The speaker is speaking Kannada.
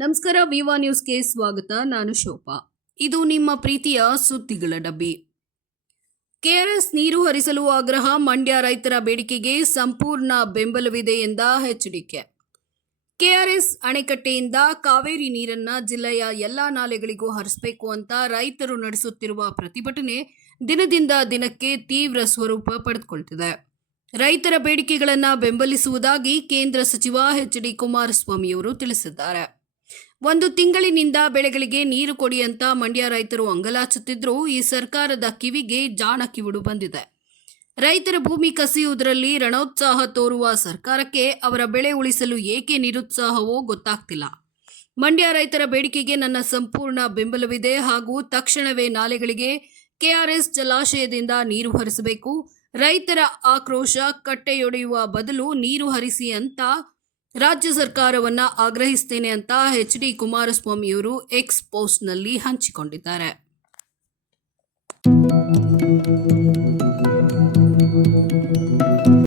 ನಮಸ್ಕಾರ, ವಿವಾ ನ್ಯೂಸ್ಗೆ ಸ್ವಾಗತ. ನಾನು ಶೋಭಾ. ಇದು ನಿಮ್ಮ ಪ್ರೀತಿಯ ಸುದ್ದಿಗಳ ಡಬ್ಬಿ. ಕೆಆರ್ಎಸ್ ನೀರು ಹರಿಸಲು ಆಗ್ರಹ. ಮಂಡ್ಯ ರೈತರ ಬೇಡಿಕೆಗೆ ಸಂಪೂರ್ಣ ಬೆಂಬಲವಿದೆ ಎಂದ ಎಚ್ಡಿಕೆ. ಕೆಆರ್ಎಸ್ ಅಣೆಕಟ್ಟೆಯಿಂದ ಕಾವೇರಿ ನೀರನ್ನ ಜಿಲ್ಲೆಯ ಎಲ್ಲಾ ನಾಲೆಗಳಿಗೂ ಹರಿಸಬೇಕು ಅಂತ ರೈತರು ನಡೆಸುತ್ತಿರುವ ಪ್ರತಿಭಟನೆ ದಿನದಿಂದ ದಿನಕ್ಕೆ ತೀವ್ರ ಸ್ವರೂಪ ಪಡೆದುಕೊಳ್ಳುತ್ತಿದೆ. ರೈತರ ಬೇಡಿಕೆಗಳನ್ನು ಬೆಂಬಲಿಸುವುದಾಗಿ ಕೇಂದ್ರ ಸಚಿವ ಎಚ್.ಡಿ. ಕುಮಾರಸ್ವಾಮಿಯವರು ತಿಳಿಸಿದ್ದಾರೆ. ಒಂದು ತಿಂಗಳಿನಿಂದ ಬೆಳೆಗಳಿಗೆ ನೀರು ಕೊಡಿ ಅಂತ ಮಂಡ್ಯ ರೈತರು ಅಂಗಲಾಚುತ್ತಿದ್ದರೂ ಈ ಸರ್ಕಾರದ ಕಿವಿಗೆ ಜಾಣ ಕಿವುಡು ಬಂದಿದೆ. ರೈತರ ಭೂಮಿ ಕಸಿಯುವುದರಲ್ಲಿ ರಣೋತ್ಸಾಹ ತೋರುವ ಸರ್ಕಾರಕ್ಕೆ ಅವರ ಬೆಳೆ ಉಳಿಸಲು ಏಕೆ ನಿರುತ್ಸಾಹವೋ ಗೊತ್ತಾಗ್ತಿಲ್ಲ. ಮಂಡ್ಯ ರೈತರ ಬೇಡಿಕೆಗೆ ನನ್ನ ಸಂಪೂರ್ಣ ಬೆಂಬಲವಿದೆ ಹಾಗೂ ತಕ್ಷಣವೇ ನಾಲೆಗಳಿಗೆ ಕೆಆರ್ಎಸ್ ಜಲಾಶಯದಿಂದ ನೀರು ಹರಿಸಬೇಕು. ರೈತರ ಆಕ್ರೋಶ ಕಟ್ಟೆಯೊಡೆಯುವ ಬದಲು ನೀರು ಹರಿಸಿ ಅಂತ ರಾಜ್ಯ ಸರ್ಕಾರವನ್ನ ಆಗ್ರಹಿಸುತ್ತೇನೆ ಅಂತ ಎಚ್.ಡಿ. ಕುಮಾರಸ್ವಾಮಿಯವರು ಎಕ್ಸ್ ಪೋಸ್ಟ್ನಲ್ಲಿ ಹಂಚಿಕೊಂಡಿದ್ದಾರೆ.